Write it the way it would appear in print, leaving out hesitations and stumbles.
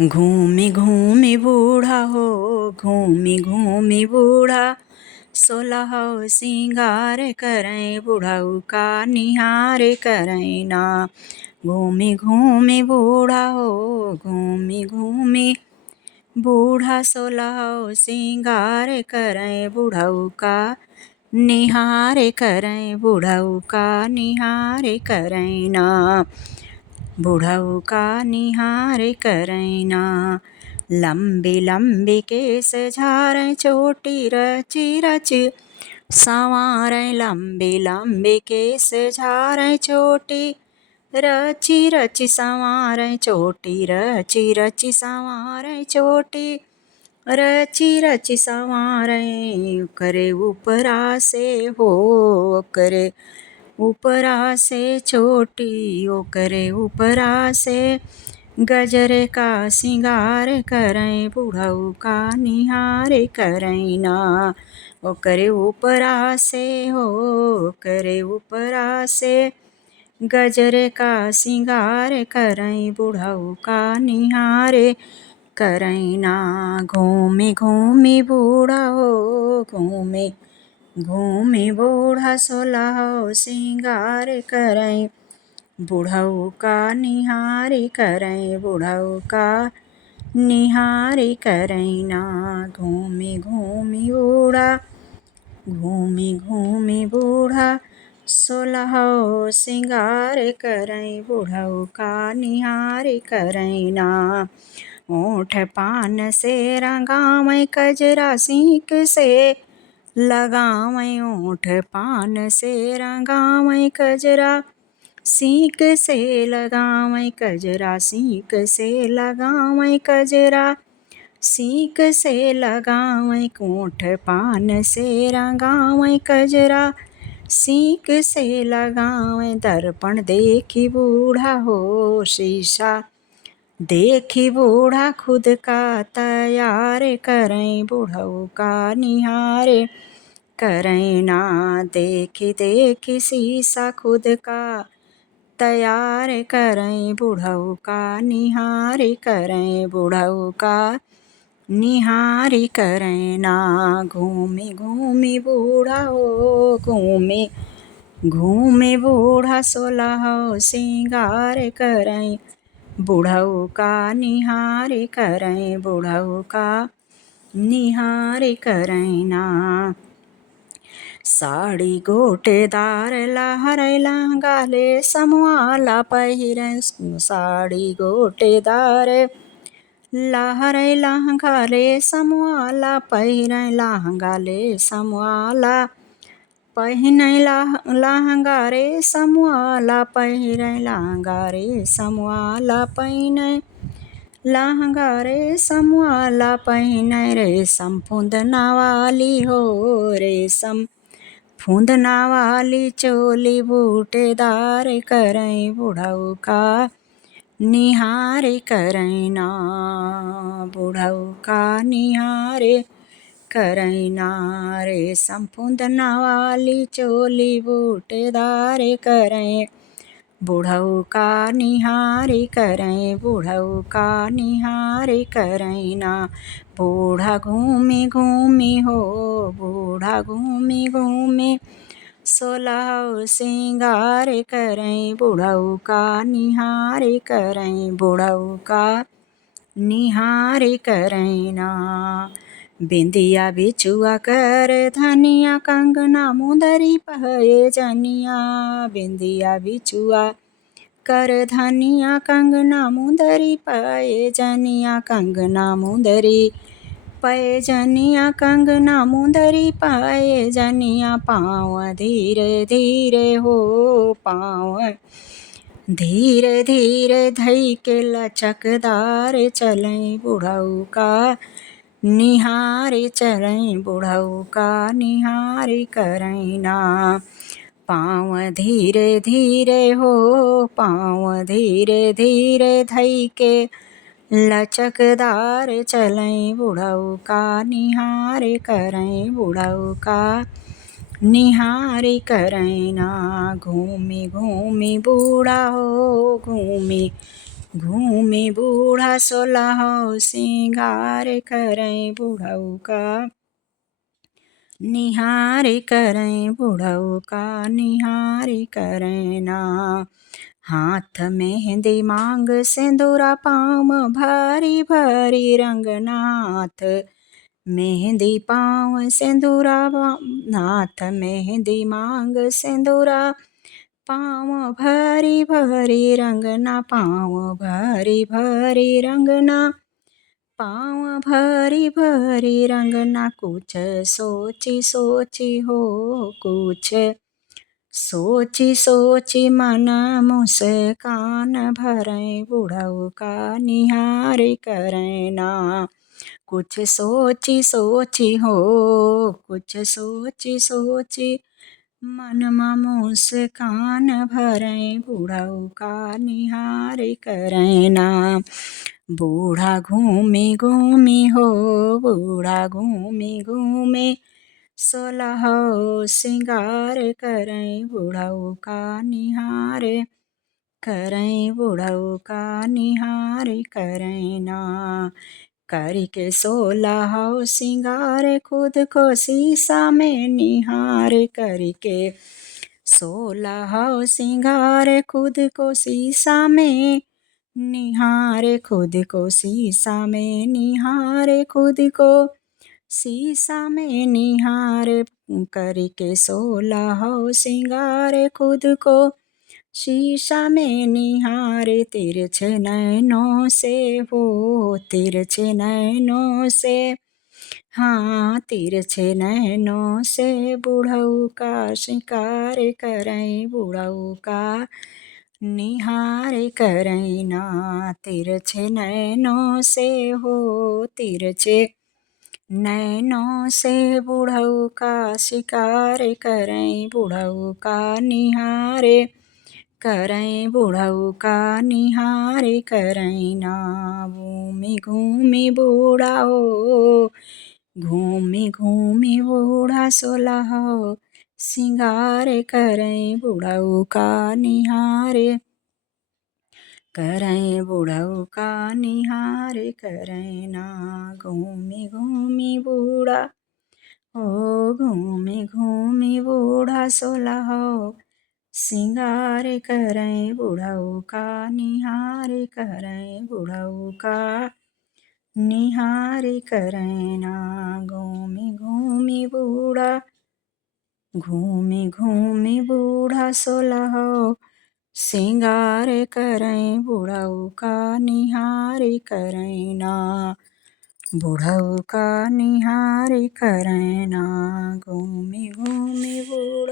घूमी घूमी बूढ़ा हो, घूमी घूमी बूढ़ा, सोलह सिंगार करें बुढ़ऊ का निहार करें ना। घूमी घूमी बूढ़ा हो, घूमी घूमी बूढ़ा, सोलह सिंगार करें बुढ़ऊ का निहार करें, बुढ़ऊ का निहार करें ना। बुढ़ऊ का निहार करें ना। लंबी लंबी केस झारें, चोटी रची रची संवारें। लंबी लंबी केस झारें, चोटी रची रची संवारें। चोटी रची रची संवारें, चोटी रची रची संवारें। करे ऊपरा से हो, करे ऊपरा से चोटी, ओ करे ऊपरा से गजरे का सिंगार करें बुढ़ऊ का निहार करें ना। ओ करे ऊपरा से हो, करे ऊपरा से गजरे का सिंगार करें बुढ़ऊ का निहार करें ना। घूमी घूमी बूढ़ा हो, घूमी घूमी बूढ़ा, सोलह सिंगार करें बुढ़ऊ का निहार करें, बुढ़ऊ का निहार करें ना। घूमी घूमी बूढ़ा, घूमी घूमी बूढ़ा, सोलह सिंगार करें बुढ़ऊ का निहार करें ना। ओठ पान से रंगावें, कजरा सींक से लगावें। ओठ पान से रंगावें, कजरा सींक से लगावें। कजरा सींक से लगावें, कजरा सींक से लगावें। ओठ पान से रंगावें, कजरा सींक से लगावें। दर्पण देखी बूढ़ा हो, शीशा देखी बूढ़ा, खुद का तैयार करें बुढ़ऊ का निहार करें ना। देखी देखी शीशा खुद का तैयार करें बुढ़ऊ का निहार करें, बुढ़ऊ का निहार करें ना। घूमी घूमी बूढ़ा हो, घूमी घूमी बूढ़ा, सोलह सिंगार करें बुढ़ऊ का निहार करें, बुढ़ऊ का निहार करें ना। साड़ी गोटेदार लहरै, लहंगा ले समवाला पहिरें। साड़ी गोटेदार लहरै, लहंगा ले समवाला पहिरें। लहंगा ले समवाला पहिरें, लहंगा रे समवाला पहिरें। लहंगा रे समवाला पहिरें, लहंगा रे समवाला पहिरें। रेशम फुंदना वाली हो, रेशम फुंदना वाली चोली बूटेदार करें बुढ़ऊ का निहार करें ना। बुढ़ऊ का निहार करें ना। रेशम फुंदना वाली चोली बूटेदार करें बुढ़ऊ का निहार करें, बुढ़ऊ का निहार करें ना। बूढ़ा घूमी घूमी हो, बूढ़ा घूमी घूमी, सोलह सिंगार करें बुढ़ऊ का निहार करें, बुढ़ऊ का निहार करें ना। बिंदिया बिछुआ कर धनिया, कंगना मुंदरी पहे जनिया। बिंदिया बिछुआ कर धनिया, कंगना मुंदरी पहे जनिया। कंगना मुंदरी पहे जनिया, कंगना मुंदरी पहे जनिया। पाँव धीरे धीरे हो, पाँव धीरे धीरे धई के लचकदार चलें बुढ़ऊ का निहार चलें, बुढ़ऊ का निहार करें ना। पाँव धीरे धीरे हो, पाँव धीरे धीरे धई के लचकदार चलें बुढ़ऊ का निहार करें, बुढ़ऊ का निहार करें ना। घूमी घूमी बूढ़ा हो, घूमी घूमी बूढ़ा सोलहो सिंगार करें बुढ़ऊ का निहारे करें बुढ़ऊ का निहारे करें ना। हाथ मेहंदी मांग सिंदूरा पाँव भरी भरी रंगनाथ मेहंदी पाँव सिंदूरा नाथ मेहंदी मांग सिंदूरा पाँव भरी भरी रंगना पाँव भरी भरी रंगना पाँव भरी भरी रंगना कुछ सोची सोची हो कुछ सोची सोची मन मुस्कान भरें बुढ़ऊ का निहारे करें ना। कुछ सोची सोची हो कुछ सोची सोची मन मुस्कान भरें बुढ़ऊ का निहारे करें ना। बूढ़ा घूमी घूमी हो बूढ़ा घूमी घूमी सोलहो सिंगार करें बुढ़ऊ का निहारे करें बुढ़ऊ का निहारे करें ना। करके सोलहो सिंगार खुद को शीशा में निहार करके सोलहो सिंगार खुद को शीशा में निहारे खुद को शीशा में निहारे खुद को शीशा में निहारे करके सोलहो सिंगार खुद को शीशा में निहारे तिरछे नैनों से हो तिरछे नैनों से हाँ तिरछे नैनों से बुढ़ऊ का शिकार करें बुढ़ऊ का निहार करें ना। तिरछे नैनों से हो तिरछे नैनों से बुढ़ऊ का शिकार करें बुढ़ऊ का निहारे करें बुढ़ऊ का निहारे करें ना। घूमी घूमी बूढ़ा हो घूमी घूमी बूढ़ा सोलहो सिंगार करें बुढ़ऊ का निहारे करें बुढ़ऊ का निहारे करें ना। घूमी घूमी बूढ़ा हो घूमी घूमी बूढ़ा सोलहो सिंगार करें बुढ़ऊ का निहारे करें बुढ़ऊ का निहारे करें ना। घूमी घूमी बूढ़ा घूमी घूमी बूढ़ा सोलहो सिंगार करें बुढ़ऊ का निहारे करें ना। बुढ़ऊ का निहारे करें ना। घूमी घूमी बूढ़ा